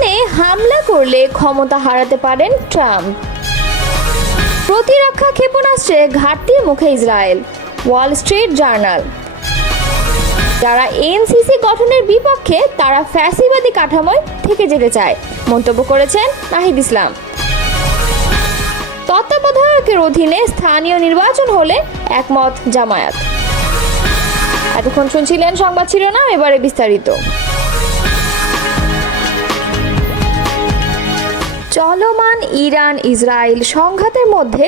ইরানে হামলা করলে ক্ষমতা হারাতে পারেন ট্রাম্প। প্রতিরক্ষা ক্ষেপণাস্ত্রে ঘাটতির মুখে ইসরায়েল, ওয়াল স্ট্রিট জার্নাল। যারা এনসিসি গঠনের বিপক্ষে, তারা ফ্যাসিবাদী কাঠামোয় থেকে যেতে চায়, মন্তব্য করেছেন নাহিদ ইসলাম। তত্ত্বাবধায়কের অধীনে স্থানীয় নির্বাচন হলে একমত জামায়াত। এতক্ষণ শুনছিলেন সংবাদ শিরোনাম, এবারে বিস্তারিত। চলমান ইরান ইসরায়েল সংঘাতের মধ্যে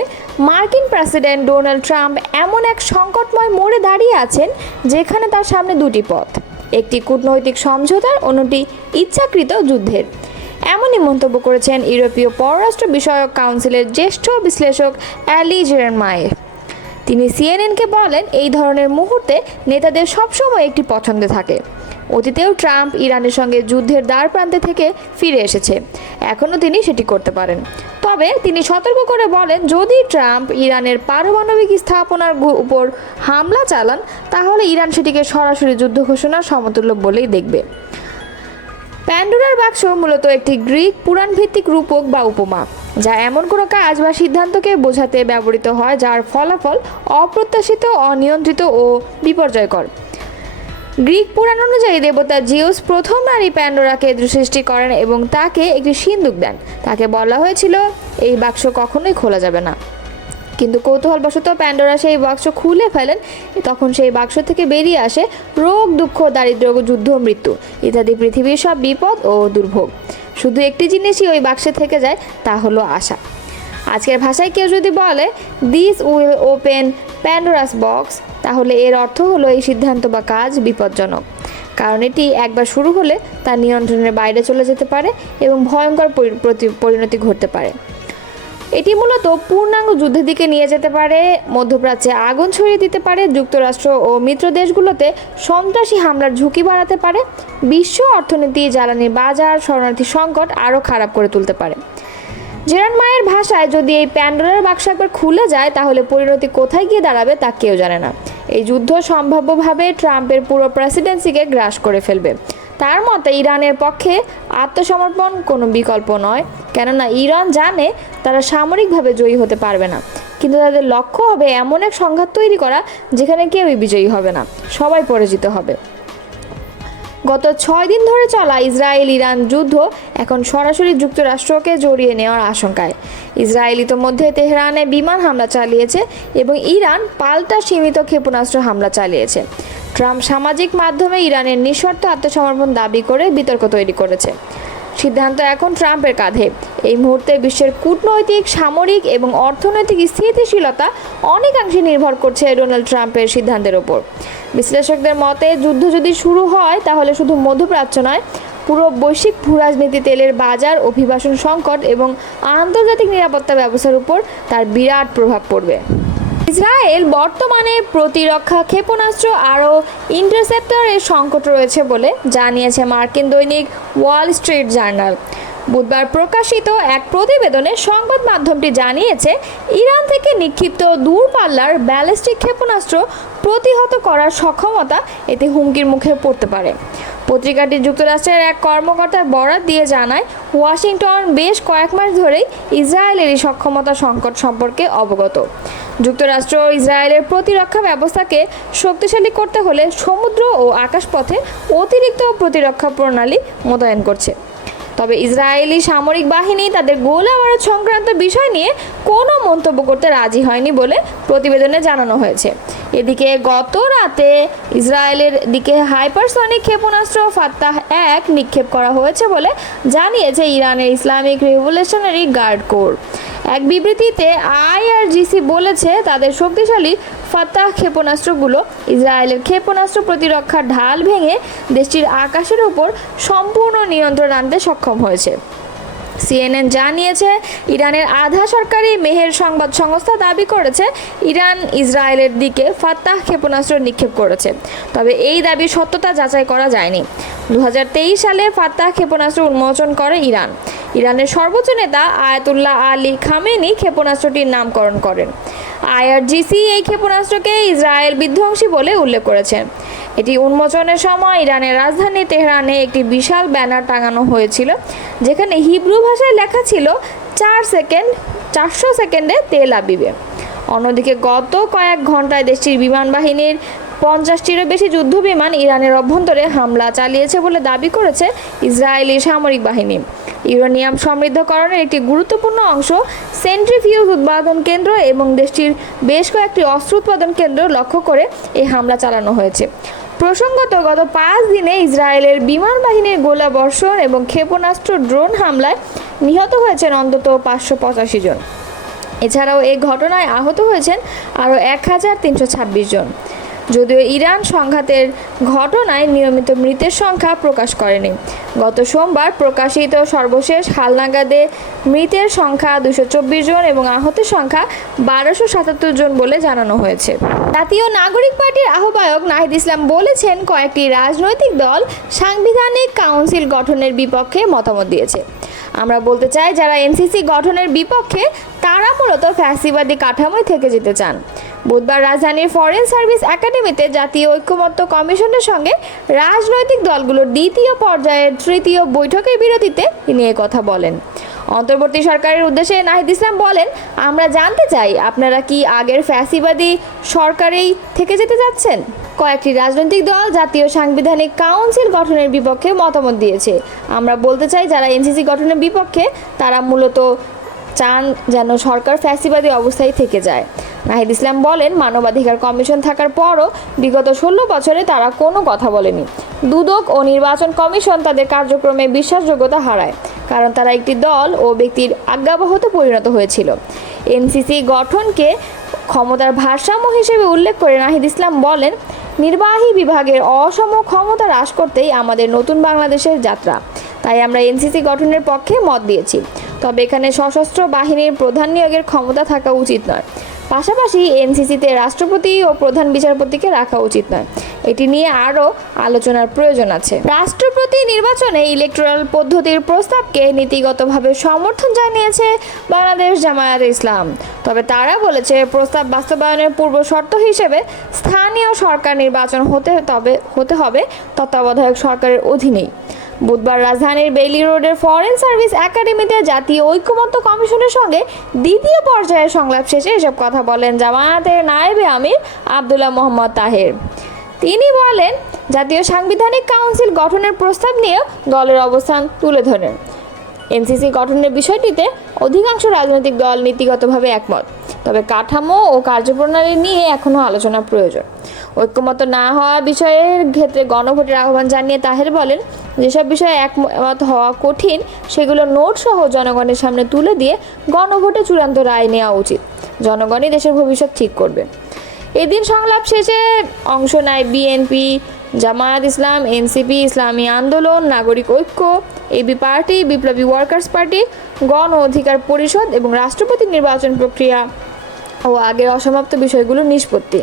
মার্কিন প্রেসিডেন্ট ডোনাল্ড ট্রাম্প এমন এক সংকটময় মোড়ে দাঁড়িয়ে আছেন, যেখানে তার সামনে দুটি পথ। একটি কূটনৈতিক সমঝোতার, অন্যটি ইচ্ছাকৃত যুদ্ধের। এমনই মন্তব্য করেছেন ইউরোপীয় পররাষ্ট্র বিষয়ক কাউন্সিলের জ্যেষ্ঠ বিশ্লেষক অ্যালি জেরমায়ের তিনি সিএনএনকে বলেন, এই ধরনের মুহূর্তে নেতাদের সবসময় একটি পছন্দ থাকে। অতীতেও ট্রাম্প ইরানের সঙ্গে যুদ্ধের দ্বার প্রান্তে থেকে ফিরে এসেছে। এখনও তিনি সেটি করতে পারেন। তবে তিনি সতর্ক করে বলেন, যদি ট্রাম্প ইরানের পারমাণবিক স্থাপনার উপর হামলা চালান, তাহলে ইরান সেটিকে সরাসরি যুদ্ধ ঘোষণার সমতুল্য বলেই দেখবে। প্যান্ডোরার বাক্স মূলত একটি গ্রিক পুরাণ ভিত্তিক রূপক বা উপমা। যা এমন কোনো কাজ বা সিদ্ধান্তকে বোঝাতে ব্যবহৃত হয় যার ফলাফল অপ্রত্যাশিত, অনিয়ন্ত্রিত ও বিপর্যয়কর। গ্রিক পুরাণ অনুযায়ী দেবতা জিওস প্রথম নারী প্যান্ডোরাকে সৃষ্টি করেন এবং তাকে একটি সিন্দুক দেন। তাকে বলা হয়েছিল, এই বাক্স কখনোই খোলা যাবে না। কিন্তু কৌতূহলবশত প্যান্ডোরা সেই বাক্স খুলে ফেলেন। তখন সেই বাক্স থেকে বেরিয়ে আসে রোগ, দুঃখ, দারিদ্র্য, যুদ্ধ, মৃত্যু। ইত্যাদি পৃথিবীর সব বিপদ ও দুর্ভোগ। শুধু একটি জিনিসই ওই বাক্সে থেকে যায়, তা হলো আশা। আজকের ভাষায় কেউ যদি বলে this will open Pandora's box তাহলে এর অর্থ হলো এই সিদ্ধান্ত বা কাজ বিপজ্জনক। কারণ এটি একবার শুরু হলে তা নিয়ন্ত্রণের বাইরে চলে যেতে পারে এবং ভয়ঙ্কর পরি- পরিণতি ঘটতে পারে। এটি মূলত পূর্ণাঙ্গ যুদ্ধের দিকে নিয়ে যেতে পারে, মধ্যপ্রাচ্যে আগুন ছড়িয়ে দিতে পারে, যুক্তরাষ্ট্র ও মিত্র দেশগুলোতে সন্ত্রাসী হামলার ঝুঁকি বাড়াতে পারে, বিশ্ব অর্থনীতি জ্বালানির বাজার, শরণার্থী সংকট আরও খারাপ করে তুলতে পারে। জেরান মায়ের ভাষায় যদি এই প্যান্ডোরার বাক্স একবার খুলে যায়, তাহলে পরিণতি কোথায় গিয়ে দাঁড়াবে তা কেউ জানে না। এই যুদ্ধ সম্ভাব্যভাবে ট্রাম্পের পুরো প্রেসিডেন্সিকে গ্রাস করে ফেলবে। তার মতে ইরানের পক্ষে আত্মসমর্পণ কোনো বিকল্প নয়। কেননা ইরান জানে তারা সামরিকভাবে জয়ী হতে পারবে না। কিন্তু তাদের লক্ষ্য হবে এমন এক সংঘাত তৈরি করা যেখানে কেউই বিজয়ী হবে না। সবাই পরাজিত হবে। গত ছয় দিন ধরে চলা ইসরায়েল ইরান যুদ্ধ এখন সরাসরি যুক্তরাষ্ট্রকে জড়িয়ে নেওয়ার আশঙ্কায়। ইসরায়েল ইতোমধ্যে তেহরানে বিমান হামলা চালিয়েছে এবং ইরান পাল্টা সীমিত ক্ষেপণাস্ত্র হামলা চালিয়েছে। ট্রাম্প সামাজিক মাধ্যমে ইরানের নিঃশর্ত আত্মসমর্পণ দাবি করে বিতর্ক তৈরি করেছে। সিদ্ধান্ত এখন ট্রাম্পের কাঁধে। এই মুহূর্তে বিশ্বের কূটনৈতিক, সামরিক এবং অর্থনৈতিক স্থিতিশীলতা অনেকাংশে নির্ভর করছে ডোনাল্ড ট্রাম্পের সিদ্ধান্তের ওপর। বিশ্লেষকদের মতে, যুদ্ধ যদি শুরু হয়, তাহলে শুধু মধ্যপ্রাচ্য নয়, পুরো বৈশ্বিক ভূরাজনীতি তেলের বাজার, অভিবাসন সংকট এবং আন্তর্জাতিক নিরাপত্তা ব্যবস্থার উপর তার বিরাট প্রভাব পড়বে। ইসরায়েল বর্তমানে প্রতিরক্ষা ক্ষেপণাস্ত্র আরও ইন্টারসেপ্টরের সংকট রয়েছে বলে জানিয়েছে মার্কিন দৈনিক ওয়াল স্ট্রিট জার্নাল। বুধবার প্রকাশিত এক প্রতিবেদনে সংবাদ মাধ্যমটি জানিয়েছে, ইরান থেকে নিক্ষিপ্ত দূরপাল্লার ব্যালিস্টিক ক্ষেপণাস্ত্র প্রতিহত করার সক্ষমতা এতে হুমকির মুখে পড়তে পারে। পত্রিকাটি যুক্তরাষ্ট্রের এক কর্মকর্তার বরাত দিয়ে জানায়, ওয়াশিংটন বেশ কয়েক মাস ধরেই ইসরায়েলের সক্ষমতা সংকট সম্পর্কে অবগত। যুক্তরাষ্ট্র ইসরায়েলের প্রতিরক্ষা ব্যবস্থাকে শক্তিশালী করতে হলে সমুদ্র ও আকাশপথে অতিরিক্ত প্রতিরক্ষা প্রণালী মোতায়েন করছে। তবে ইসরায়েলি সামরিক বাহিনী তাদের গোলা গোলাবারুদ সংক্রান্ত বিষয় নিয়ে কোনো মন্তব্য করতে রাজি হয়নি বলে প্রতিবেদনে জানানো হয়েছে। এদিকে গত রাতে ইসরায়েলের দিকে হাইপারসনিক ক্ষেপণাস্ত্র ফাত্তাহ এক নিক্ষেপ করা হয়েছে বলে জানিয়েছে ইরানের ইসলামিক রেভলিউশনারি গার্ড কোর। এক বিবৃতিতে আইআরজিসি বলেছে, তাদের শক্তিশালী ফাতাহ ক্ষেপণাস্ত্রগুলো ইসরায়েলের ক্ষেপণাস্ত্র প্রতিরক্ষার ঢাল ভেঙে দেশটির আকাশের উপর সম্পূর্ণ নিয়ন্ত্রণ আনতে সক্ষম হয়েছে। সিএনএন জানিয়েছে, ইরানের আধা সরকারি মেহের সংবাদ সংস্থা দাবি করেছে, ইরান ইসরায়েলের দিকে ফাত্তাহ ক্ষেপণাস্ত্র নিক্ষেপ করেছে। তবে এই দাবির সত্যতা যাচাই করা যায়নি। দু হাজার তেইশ সালে ফাত্তাহ ক্ষেপণাস্ত্র উন্মোচন করে ইরান। ইরানের সর্বোচ্চ নেতা আয়াতুল্লাহ আলী খামেনি ক্ষেপণাস্ত্রটির নামকরণ করেন। আইআরজিসি এই ক্ষেপণাস্ত্রকে ইসরায়েল বিধ্বংসী বলে উল্লেখ করেছেন এটি উন্মোচনের সময় ইরানের রাজধানী তেহরানে একটি বিশাল ব্যানার টাঙানো হয়েছিল, যেখানে হিব্রু ভাষায় লেখা ছিল, চার সেকেন্ড, চারশো সেকেন্ডে তেল আবিবে। অন্যদিকে গত কয়েক ঘন্টায় দেশটির বিমান বাহিনীর পঞ্চাশটিরও বেশি যুদ্ধ বিমান ইরানের অভ্যন্তরে হামলা চালিয়েছে বলে দাবি করেছে ইসরায়েলি সামরিক বাহিনী। ইউরেনিয়াম সমৃদ্ধকরণের একটি গুরুত্বপূর্ণ অংশ, সেন্ট্রিফিউজ উৎপাদন কেন্দ্র এবং দেশটির বেশ কয়েকটি অস্ত্র উৎপাদন কেন্দ্র লক্ষ্য করে এই হামলা চালানো হয়েছে। প্রসঙ্গত, গত পাঁচ দিনে ইসরায়েলের বিমান বাহিনীর গোলা বর্ষণ এবং ক্ষেপণাস্ত্র ড্রোন হামলায় নিহত হয়েছেন অন্তত পাঁচশো পঁচাশি জন। এছাড়াও এই ঘটনায় আহত হয়েছেন আরও এক হাজার তিনশো ছাব্বিশ জন। যদিও ইরান সংঘাতের ঘটনায় নিয়মিত মৃতের সংখ্যা প্রকাশ করেনি। গত সোমবার প্রকাশিত সর্বশেষ হালনাগাদে মৃতের সংখ্যা দুশো চব্বিশ জন এবং আহতের সংখ্যা বারোশো সাতাত্তর জন বলে জানানো হয়েছে। জাতীয় নাগরিক পার্টির আহ্বায়ক নাহিদ ইসলাম বলেছেন, কয়েকটি রাজনৈতিক দল সাংবিধানিক কাউন্সিল গঠনের বিপক্ষে মতামত দিয়েছে। আমরা বলতে চাই, যারা এনসিসি গঠনের বিপক্ষে, তারা মূলত ফ্যাসিবাদী কাঠামোয় থেকে যেতে চান। বুধবার রাজধানীর ফরেন সার্ভিস একাডেমিতে জাতীয় ঐক্যমত্য কমিশনের সঙ্গে রাজনৈতিক দলগুলোর দ্বিতীয় পর্যায়ের তৃতীয় বৈঠকের বিরতিতে তিনি কথা বলেন। অন্তর্বর্তী সরকারের উদ্দেশ্যে নাহিদ ইসলাম বলেন, আমরা জানতে চাই আপনারা কি আগের ফ্যাসিবাদী সরকারেই থেকে যেতে যাচ্ছেন? কয়েকটি রাজনৈতিক দল জাতীয় সাংবিধানিক কাউন্সিল গঠনের বিপক্ষে মতামত দিয়েছে। আমরা বলতে চাই যারা এনসিসি গঠনের বিপক্ষে, তারা মূলত চান যেন সরকার ফ্যাসিবাদী অবস্থায় থেকে যায়। নাহিদ ইসলাম বলেন, মানবাধিকার কমিশন থাকার পরও বিগত ষোলো বছরে তারা কোনো কথা বলেনি। দুদক ও নির্বাচন কমিশন তাদের কার্যক্রমে বিশ্বাসযোগ্যতা হারায়, কারণ তারা একটি দল ও ব্যক্তির আজ্ঞাবহতে পরিণত হয়েছিল। এনসিসি গঠনকে ক্ষমতার ভারসাম্য হিসেবে উল্লেখ করে নাহিদ ইসলাম বলেন, নির্বাহী বিভাগের অসম ক্ষমতা হ্রাস করতেই আমাদের নতুন বাংলাদেশের যাত্রা। তাই আমরা এনসিসি গঠনের পক্ষে মত দিয়েছি। তবে এখানে সশস্ত্র বাহিনীর প্রধান নিয়োগের ক্ষমতা থাকা উচিত নয়। পাশাপাশি এনসিসিতে রাষ্ট্রপতি ও প্রধান বিচারপতিকে রাখা উচিত নয়। এটি নিয়ে আরও আলোচনার প্রয়োজন আছে। রাষ্ট্রপতি নির্বাচনে ইলেকট্রাল পদ্ধতির প্রস্তাবকে নীতিগতভাবে সমর্থন জানিয়েছে বাংলাদেশ জামায়াত ইসলাম। তবে তারা বলেছে, প্রস্তাব বাস্তবায়নের পূর্ব শর্ত হিসেবে স্থানীয় সরকার নির্বাচন হতে তবে, হতে হবে তত্ত্বাবধায়ক সরকারের অধীনেই। বুধবার রাজধানীর বেইলি রোডের ফরেন সার্ভিস একাডেমিতে জাতীয় ঐক্যমত্য কমিশনের সঙ্গে দ্বিতীয় পর্যায়ের সংলাপ শেষে এসব কথা বলেন জামায়াতের নায়েবে আমির আবদুল্লাহ মোহাম্মদ তাহের। তিনি বলেন, জাতীয় সাংবিধানিক কাউন্সিল গঠনের প্রস্তাব নিয়েও দলের অবস্থান তুলে ধরেন। এনসিসি গঠনের বিষয়টিতে অধিকাংশ রাজনৈতিক দল নীতিগতভাবে একমত। তবে কাঠামো ও কার্যপ্রণালী নিয়ে এখনও আলোচনা প্রয়োজন। ঐক্যমত না হওয়া বিষয়ের ক্ষেত্রে গণভোটের আহ্বান জানিয়ে তাহের বলেন, যেসব বিষয়ে একমত হওয়া কঠিন, সেগুলো নোট সহ জনগণের সামনে তুলে দিয়ে গণভোটে চূড়ান্ত রায় নেওয়া উচিত। জনগণই দেশের ভবিষ্যৎ ঠিক করবে। এদিন সংলাপ শেষে অংশ নেয় বিএনপি জামায়াত ইসলাম, এনসিপি, ইসলামী Andolan, Nagorik Oikya AB party, Biplobi workers party, Gono Odhikar পরিষদ এবং রাষ্ট্রপতি নির্বাচন প্রক্রিয়া ও আগের অসমাপ্ত বিষয়গুলো নিষ্পত্তি।